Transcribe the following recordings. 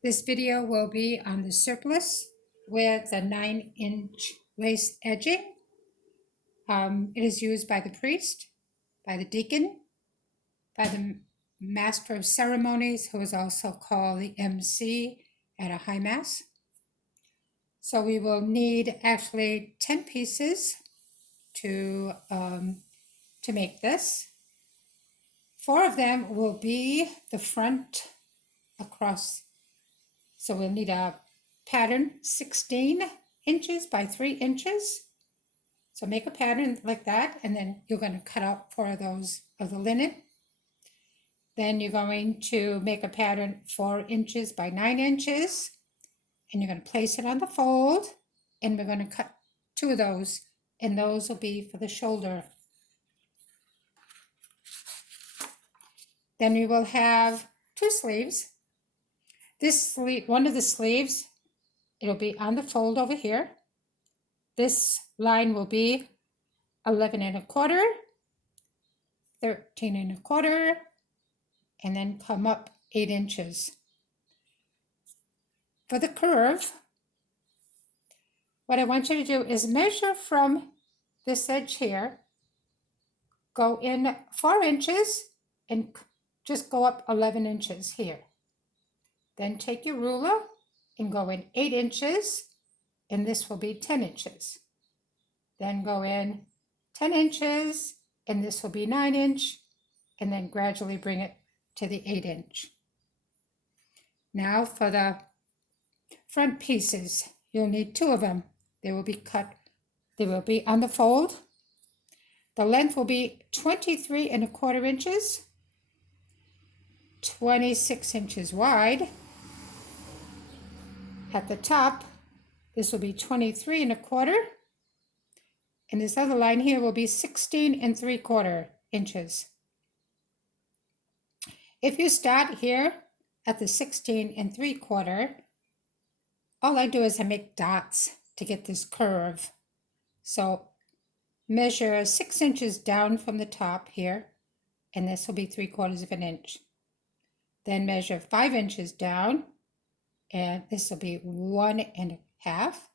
This video will be on the surplice with a 9-inch lace edging. It is used by the priest, by the deacon, by the master of ceremonies, who is also called the MC at a high mass. So we will need actually 10 pieces to make this. 4 of them will be the front across. So we'll need a pattern 16 inches by 3 inches. So make a pattern like that, and then you're going to cut out 4 of those of the linen. Then you're going to make a pattern 4 inches by 9 inches, and you're going to place it on the fold, and we're going to cut 2 of those, and those will be for the shoulder. Then we will have 2 sleeves. This sleeve, one of the sleeves, it'll be on the fold over here. This line will be 11 1/4, 13 1/4, and then come up 8 inches. For the curve, what I want you to do is measure from this edge here, go in 4 inches, and just go up 11 inches here. Then take your ruler and go in 8 inches, and this will be 10 inches. Then go in 10 inches, and this will be 9 inch, and then gradually bring it to the 8 inch. Now for the front pieces, you'll need 2 of them. They will be cut, they will be on the fold. The length will be 23 1/4 inches, 26 inches wide. At the top, this will be 23 1/4, and this other line here will be 16 3/4 inches. If you start here at the 16 3/4, all I do is I make dots to get this curve. So measure 6 inches down from the top here, and this will be 3/4 of an inch. Then measure 5 inches down, and this will be 1 1/2.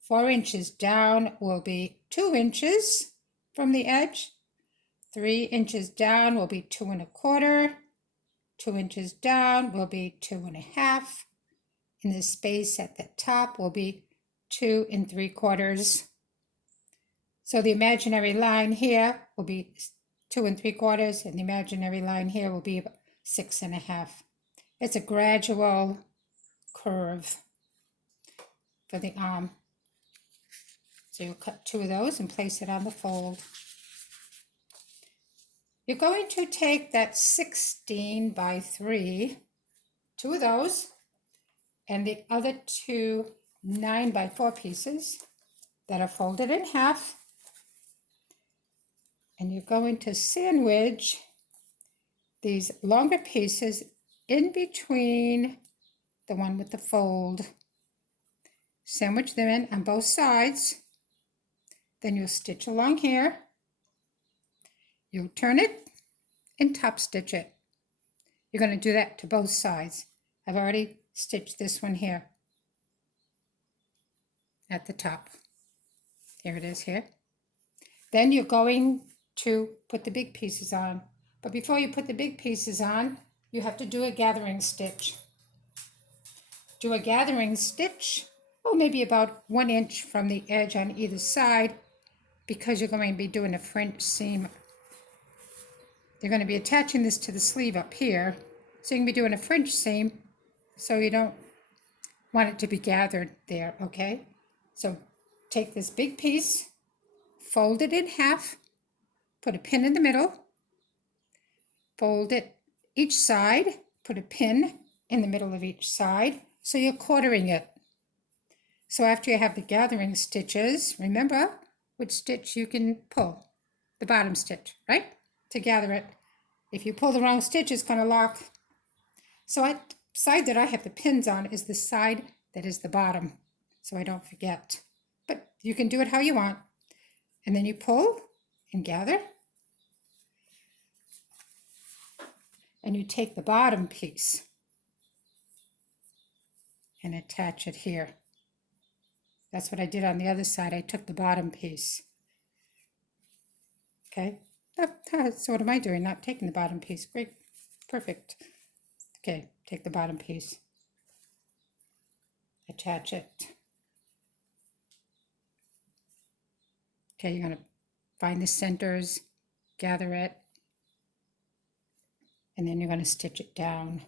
4 inches down will be 2 inches from the edge. 3 inches down will be 2 1/4. 2 inches down will be 2 1/2. And the space at the top will be 2 3/4. So the imaginary line here will be 2 3/4, and the imaginary line here will be 6 1/2. It's a gradual curve for the arm. So you'll cut 2 of those and place it on the fold. You're going to take that 16 by 3, 2 of those, and the other 2 9 by 4 pieces that are folded in half, and you're going to sandwich these longer pieces in between the one with the fold. Sandwich them in on both sides. Then you'll stitch along here. You'll turn it and top stitch it. You're going to do that to both sides. I've already stitched this one here at the top. There it is here. Then you're going to put the big pieces on. But before you put the big pieces on, you have to do a gathering stitch. Do a gathering stitch, maybe about 1 inch from the edge on either side, because you're going to be doing a French seam. You're going to be attaching this to the sleeve up here, so you can be doing a French seam, so you don't want it to be gathered there, okay? So take this big piece, fold it in half, put a pin in the middle, fold it each side, put a pin in the middle of each side, so you're quartering it. So after you have the gathering stitches, remember which stitch you can pull, the bottom stitch, right? To gather it. If you pull the wrong stitch, it's going to lock. So the side that I have the pins on is the side that is the bottom, so I don't forget. But you can do it how you want. And then you pull and gather. And you take the bottom piece and attach it here. That's what I did on the other side. I took the bottom piece. Okay, so what am I doing? Not taking the bottom piece. Great, perfect. Okay, take the bottom piece, attach it. Okay, you're gonna find the centers, gather it, and then you're gonna stitch it down.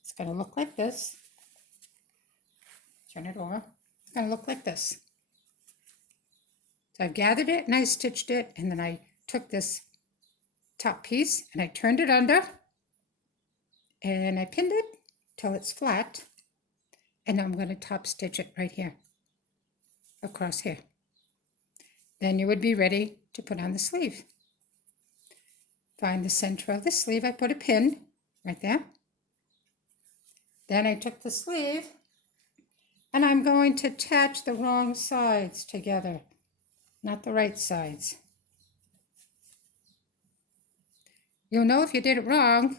It's gonna look like this. Turn it over. It's gonna look like this. So I've gathered it and I stitched it, and then I took this top piece and I turned it under and I pinned it till it's flat, and I'm going to top stitch it right here across here. Then you would be ready to put on the sleeve. Find the center of the sleeve. I put a pin right there. Then I took the sleeve and I'm going to attach the wrong sides together, not the right sides. You'll know if you did it wrong,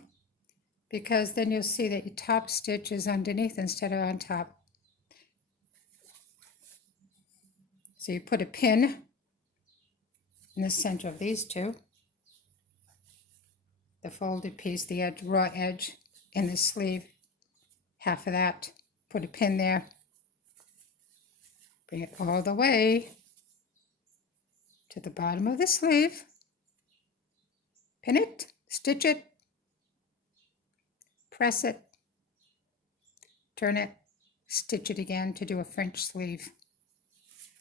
because then you'll see that your top stitch is underneath instead of on top. So you put a pin in the center of these two, the folded piece, the edge, raw edge in the sleeve, half of that, put a pin there, bring it all the way to the bottom of the sleeve, pin it, stitch it, press it, turn it, stitch it again to do a French sleeve.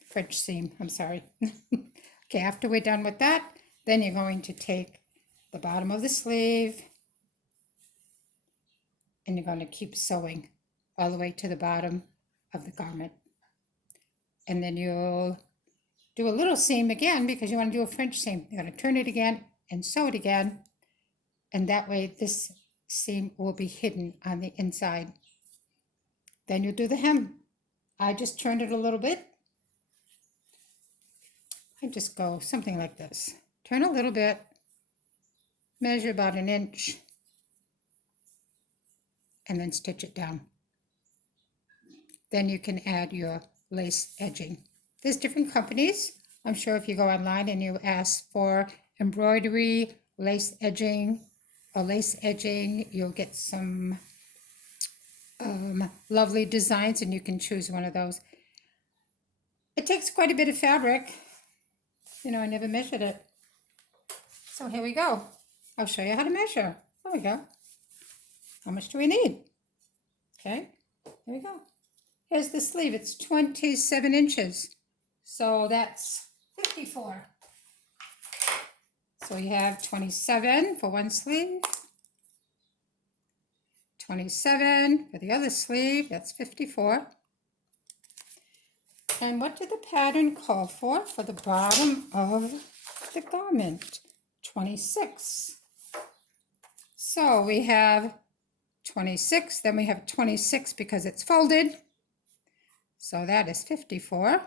French seam, I'm sorry. Okay, after we're done with that, then you're going to take the bottom of the sleeve and you're going to keep sewing all the way to the bottom of the garment. And then you'll do a little seam again because you want to do a French seam. You're going to turn it again and sew it again. And that way this seam will be hidden on the inside. Then you'll do the hem. I just turned it a little bit. I just go something like this. Turn a little bit, measure about 1 inch, and then stitch it down. Then you can add your lace edging. There's different companies. I'm sure if you go online and you ask for embroidery, lace edging, or lace edging, you'll get some lovely designs, and you can choose one of those. It takes quite a bit of fabric. You know, I never measured it. So here we go. I'll show you how to measure. There we go. How much do we need? Okay, here we go. Here's the sleeve. It's 27 inches. So that's 54. So you have 27 for one sleeve, 27 for the other sleeve. That's 54. And what did the pattern call for the bottom of the garment? 26. So we have 26, then we have 26 because it's folded. So that is 54.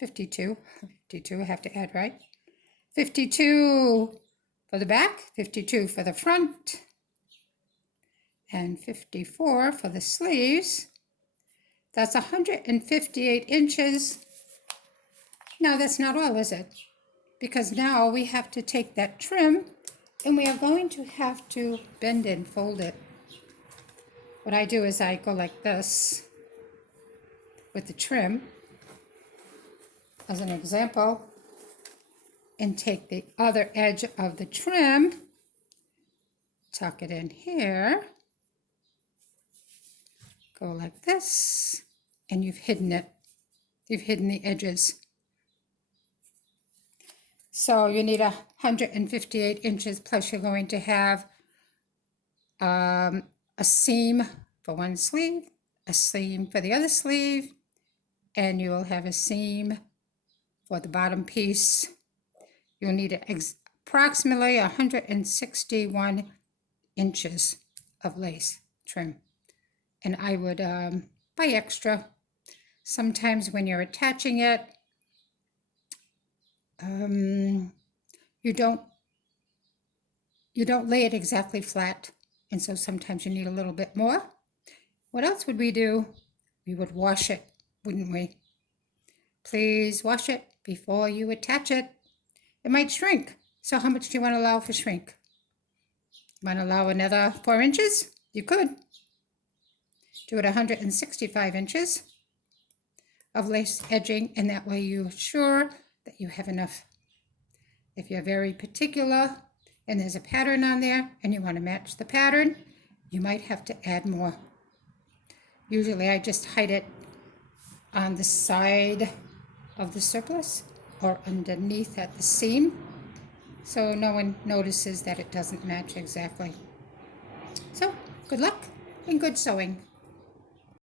52, I have to add, right? 52 for the back, 52 for the front, and 54 for the sleeves. That's 158 inches. Now that's not all, is it? Because now we have to take that trim and we are going to have to bend and fold it. What I do is I go like this with the trim, as an example, and take the other edge of the trim, tuck it in here, go like this, and you've hidden it. You've hidden the edges. So you need 158 inches, plus you're going to have a seam for one sleeve, a seam for the other sleeve, and you will have a seam for the bottom piece. You'll need approximately 161 inches of lace trim. And I would buy extra. Sometimes when you're attaching it, you don't lay it exactly flat, and so sometimes you need a little bit more. What else would we do? We would wash it, wouldn't we? Please wash it before you attach it. It might shrink. So how much do you want to allow for shrink? You want to allow another 4 inches? You could. Do it 165 inches of lace edging, and that way you're sure that you have enough. If you're very particular and there's a pattern on there and you want to match the pattern, you might have to add more. Usually I just hide it on the side of the surplice or underneath at the seam, so no one notices that it doesn't match exactly. So good luck and good sewing.